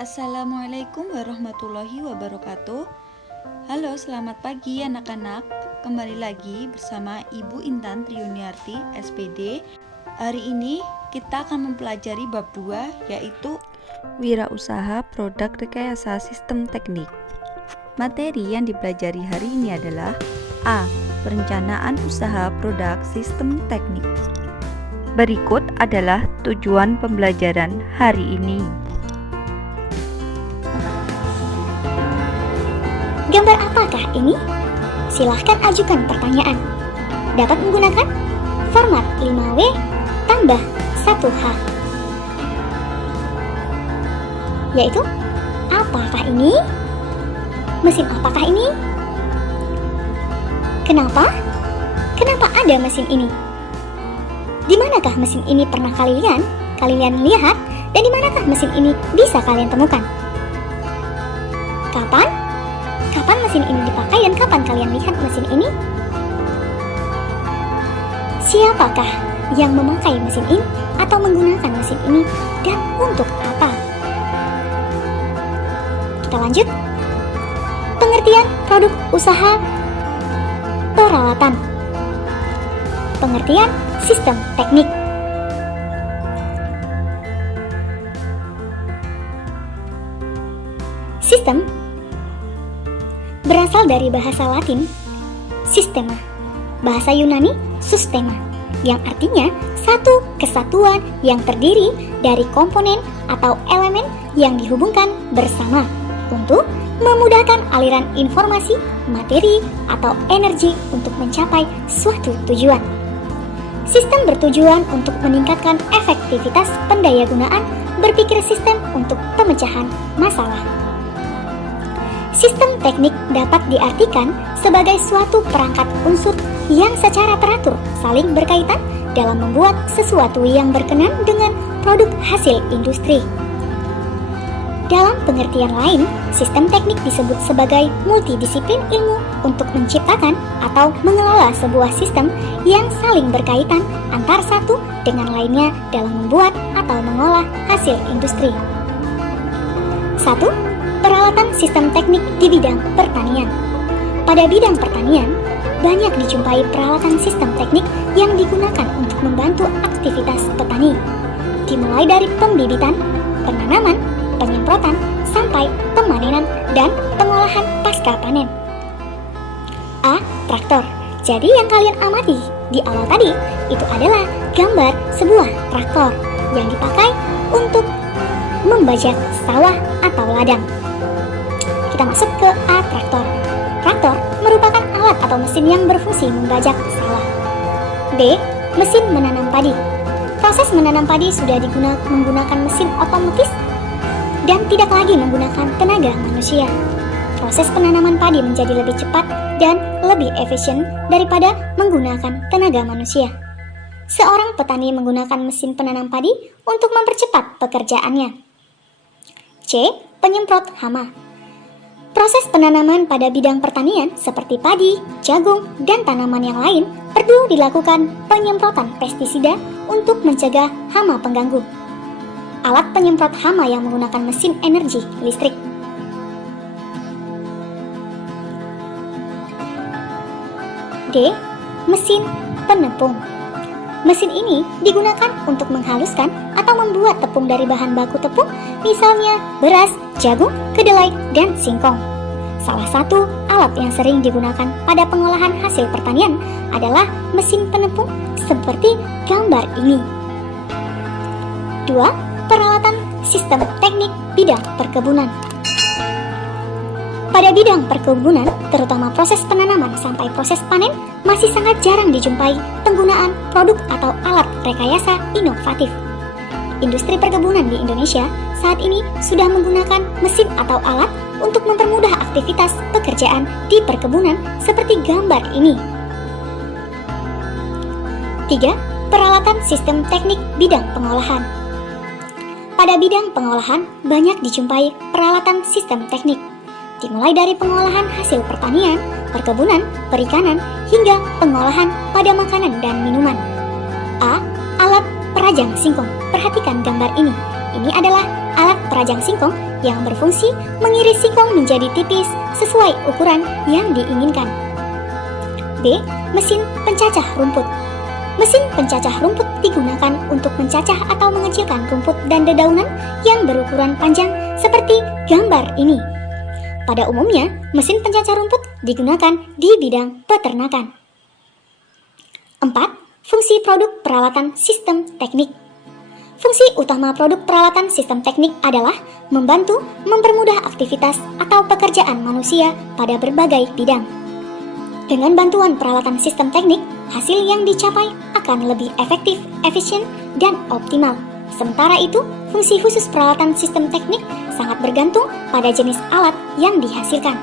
Assalamualaikum warahmatullahi wabarakatuh. Halo, selamat pagi anak-anak. Kembali lagi bersama Ibu Intan Triyuniarti, SPD. Hari ini kita akan mempelajari bab 2, yaitu Wirausaha Produk Rekayasa Sistem Teknik. Materi yang dipelajari hari ini adalah A. Perencanaan usaha produk sistem teknik. Berikut adalah tujuan pembelajaran hari ini. Gambar apakah ini? Silahkan ajukan pertanyaan. Dapat menggunakan format 5W tambah 1H. Yaitu, apakah ini? Mesin apakah ini? Kenapa? Kenapa ada mesin ini? Di manakah mesin ini pernah kalian lihat? Dan di manakah mesin ini bisa kalian temukan? Kapan? Kapan mesin ini dipakai dan kapan kalian lihat mesin ini? Siapakah yang memakai mesin ini atau menggunakan mesin ini dan untuk apa? Kita lanjut. Pengertian produk usaha peralatan. Pengertian sistem teknik. Sistem berasal dari bahasa Latin sistema, bahasa Yunani sustema, yang artinya satu kesatuan yang terdiri dari komponen atau elemen yang dihubungkan bersama untuk memudahkan aliran informasi, materi, atau energi untuk mencapai suatu tujuan. Sistem bertujuan untuk meningkatkan efektivitas pendayagunaan berpikir sistem untuk pemecahan masalah. Sistem teknik dapat diartikan sebagai suatu perangkat unsur yang secara teratur saling berkaitan dalam membuat sesuatu yang berkenan dengan produk hasil industri. Dalam pengertian lain, sistem teknik disebut sebagai multidisiplin ilmu untuk menciptakan atau mengelola sebuah sistem yang saling berkaitan antar satu dengan lainnya dalam membuat atau mengolah hasil industri. 1. Peralatan sistem teknik di bidang pertanian. Pada bidang pertanian, banyak dijumpai peralatan sistem teknik yang digunakan untuk membantu aktivitas petani, dimulai dari pembibitan, penanaman, penyemprotan, sampai pemanenan dan pengolahan pasca panen. A. Traktor. Jadi yang kalian amati di awal tadi itu adalah gambar sebuah traktor yang dipakai untuk membajak sawah atau ladang. Kita masuk ke A. Traktor. Traktor merupakan alat atau mesin yang berfungsi membajak sawah. B. Mesin menanam padi. Proses menanam padi sudah menggunakan mesin otomatis dan tidak lagi menggunakan tenaga manusia. Proses penanaman padi menjadi lebih cepat dan lebih efisien daripada menggunakan tenaga manusia. Seorang petani menggunakan mesin penanam padi untuk mempercepat pekerjaannya. C. Penyemprot hama. Proses penanaman pada bidang pertanian seperti padi, jagung, dan tanaman yang lain perlu dilakukan penyemprotan pestisida untuk mencegah hama pengganggu. Alat penyemprot hama yang menggunakan mesin energi listrik. D. Mesin penepung. Mesin ini digunakan untuk menghaluskan atau membuat tepung dari bahan baku tepung, misalnya beras, jagung, kedelai, dan singkong. Salah satu alat yang sering digunakan pada pengolahan hasil pertanian adalah mesin penepung seperti gambar ini. 2. Peralatan sistem teknik bidang perkebunan. Pada bidang perkebunan, terutama proses penanaman sampai proses panen, masih sangat jarang dijumpai penggunaan produk atau alat rekayasa inovatif. Industri perkebunan di Indonesia saat ini sudah menggunakan mesin atau alat untuk mempermudah aktivitas pekerjaan di perkebunan seperti gambar ini. 3. Peralatan sistem teknik bidang pengolahan. Pada bidang pengolahan, banyak dijumpai peralatan sistem teknik, dimulai dari pengolahan hasil pertanian, perkebunan, perikanan, hingga pengolahan pada makanan dan minuman. A. Alat perajang singkong. Perhatikan gambar ini. Ini Ini adalah alat perajang singkong yang berfungsi mengiris singkong menjadi tipis sesuai ukuran yang diinginkan. B. Mesin pencacah rumput. Mesin pencacah rumput digunakan untuk mencacah atau mengecilkan rumput dan dedaunan yang berukuran panjang seperti gambar ini. Pada umumnya, mesin pencacah rumput digunakan di bidang peternakan. 4. Fungsi produk peralatan sistem teknik. Fungsi utama produk peralatan sistem teknik adalah membantu mempermudah aktivitas atau pekerjaan manusia pada berbagai bidang. Dengan bantuan peralatan sistem teknik, hasil yang dicapai akan lebih efektif, efisien, dan optimal. Sementara itu, fungsi khusus peralatan sistem teknik sangat bergantung pada jenis alat yang dihasilkan.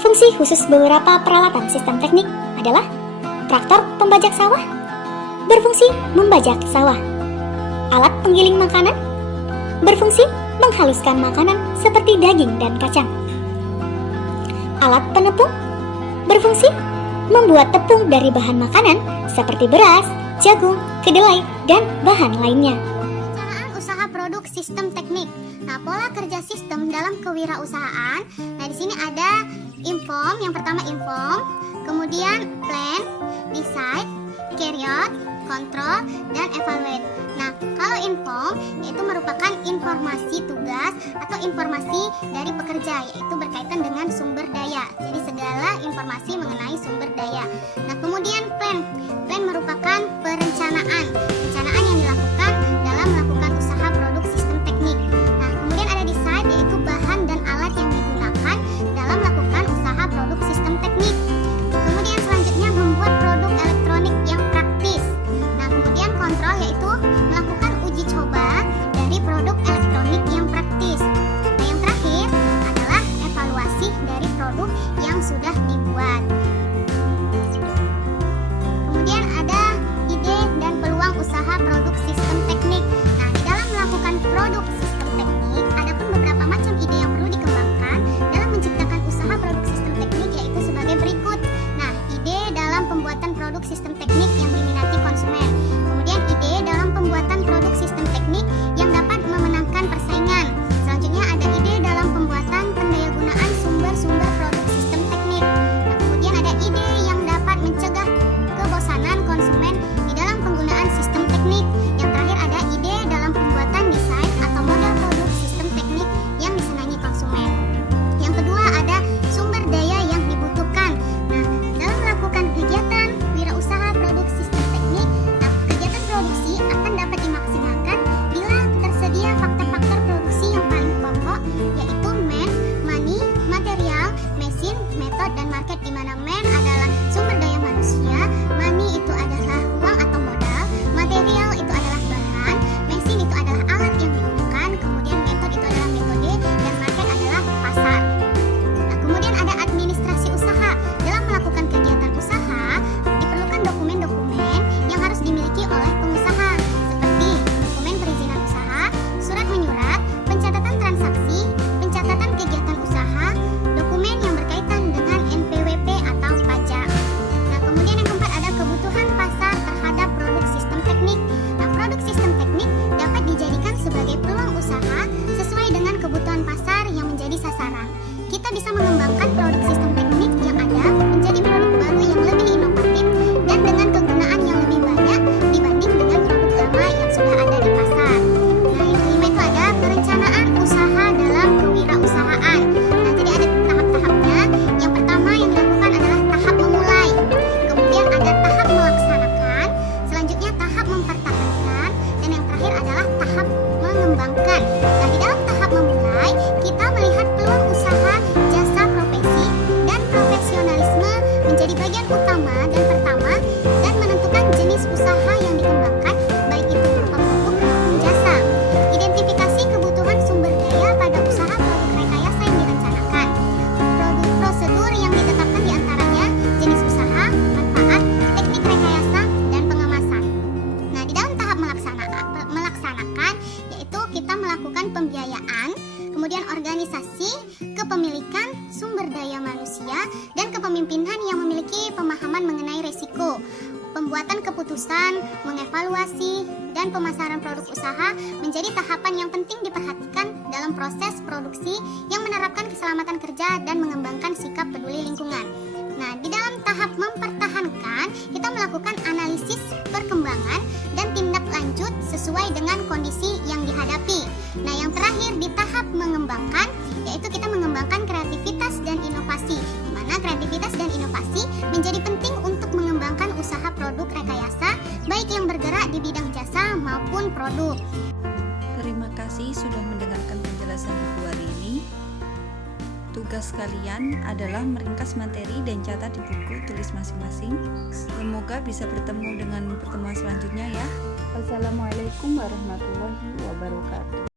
Fungsi khusus beberapa peralatan sistem teknik adalah traktor pembajak sawah, berfungsi membajak sawah. Alat penggiling makanan, berfungsi menghaluskan makanan seperti daging dan kacang. Alat penepung, berfungsi membuat tepung dari bahan makanan seperti beras, jagung, kedelai, dan bahan lainnya. Perencanaan usaha produk sistem teknik. Nah, pola kerja sistem dalam kewirausahaan. Nah, di sini ada inform, yang pertama inform, kemudian plan, decide, carry out, control, dan evaluate. Nah, kalau inform yaitu merupakan informasi tugas atau informasi dari pekerja, yaitu berkaitan dengan sumber daya. Jadi segala informasi mengenai sumber daya. Nah, kemudian plan. Plan merupakan perencanaan yang dilakukan dalam melakukan usaha produk sistem teknik. Nah, kemudian ada decide, yaitu bahan dan alat yang digunakan dalam melakukan usaha produk sistem teknik. Kemudian selanjutnya membuat produk elektronik yang praktis. Nah, kemudian kontrol yaitu melakukan uji coba dari produk elektronik yang praktis. Nah, yang terakhir adalah evaluasi dari produk yang sudah dibuat. Kemudian ada ide dan peluang usaha produk sistem teknik. Nah, di dalam melakukan produk sistem teknik, ada pun beberapa macam ide yang perlu dikembangkan dalam menciptakan usaha produk sistem teknik, yaitu sebagai berikut. Nah, ide dalam pembuatan produk sistem teknik yang diminati konsumen. Kemudian ide dalam pembuatan produk sistem teknik yang dapat memenangkan persaingan. Selanjutnya ada ide dalam pembuatan pendayagunaan sumber-sumber produk sistem teknik. Nah, kemudian ada ide yang dapat mencegah kebosanan konsumen di dalam penggunaan sistem teknik. Yang terakhir ada ide dalam pembuatan desain atau model produk sistem teknik yang disenangi konsumen. Yang kedua ada sumber daya yang dibutuhkan. Nah, dalam melakukan kegiatan wirausaha produk sistem teknik, nah, kegiatan produksi akan dapat dimaksimalkan bila tersedia faktor-faktor produksi yang paling pokok, yaitu man, money, material, mesin, method, dan market, di mana man adalah sumber daya manusia, money itu adalah uang atau modal, material itu adalah bahan, mesin itu adalah alat yang digunakan, kemudian method itu adalah metode, dan market adalah pasar. Nah, kemudian ada administrasi usaha. Dalam melakukan kegiatan usaha, diperlukan dokumen-dokumen yang harus dimiliki oleh pengusaha, seperti dokumen perizinan usaha, surat menyurat, pencatatan transaksi, pencatatan kegiatan usaha, dokumen yang berkaitan dengan NPWP atau pajak. Nah, kemudian yang keempat ada kebutuhan pasar terhadap produk sistem teknik. Nah, produk sistem teknik dapat dijadikan sebagai peluang usaha sesuai dengan kebutuhan pasar yang menjadi sasaran. Kita bisa mengembangkan produk sistem teknik yang ada menjadi produk baru yang lebih inovatif dan dengan kegunaan yang lebih banyak dibanding dengan produk lama yang sudah ada di pasar. Nah, yang kelima itu ada perencanaan usaha dalam kewirausahaan. Nah, jadi ada tahap-tahapnya. Yang pertama yang dilakukan adalah tahap memulai. Kemudian ada tahap melaksanakan, selanjutnya tahap mempertahankan, dan yang terakhir adalah tahap mengembangkan. Nah, di dalam tahap memulai, kita melihat peluang usaha, jasa profesi, dan profesionalisme menjadi bagian utama dan pertama, dan menentukan jenis usaha yang dikembangkan, baik itu berupa produk maupun jasa. Identifikasi kebutuhan sumber daya pada usaha produk rekayasa yang direncanakan. Produk prosedur yang ditetapkan diantaranya jenis usaha, manfaat, teknik rekayasa, dan pengemasan. Nah, di dalam tahap melaksanakan yaitu kita melakukan pembiayaan, kemudian organisasi, kepemilikan, sumber daya manusia, dan kepemimpinan yang memiliki pemahaman mengenai resiko. Pembuatan keputusan, mengevaluasi, dan pemasaran produk usaha menjadi tahapan yang penting diperhatikan dalam proses produksi yang menerapkan keselamatan kerja dan mengembangkan sikap peduli lingkungan. Nah, di dalam tahap mempertahankan, kita melakukan analisis perkembangan dan tindak lanjut sesuai dengan kondisi yang dihadapi. Nah, yang terakhir di tahap mengembangkan, yaitu kita mengembangkan kreativitas dan inovasi, di mana kreativitas dan inovasi menjadi penting untuk mengembangkan usaha produk rekayasa, baik yang bergerak di bidang jasa maupun produk. Terima kasih sudah mendengarkan penjelasan ibu hari ini. Tugas kalian adalah meringkas materi dan catat di buku tulis masing-masing. Semoga bisa bertemu dengan pertemuan selanjutnya ya. Wassalamualaikum warahmatullahi wabarakatuh.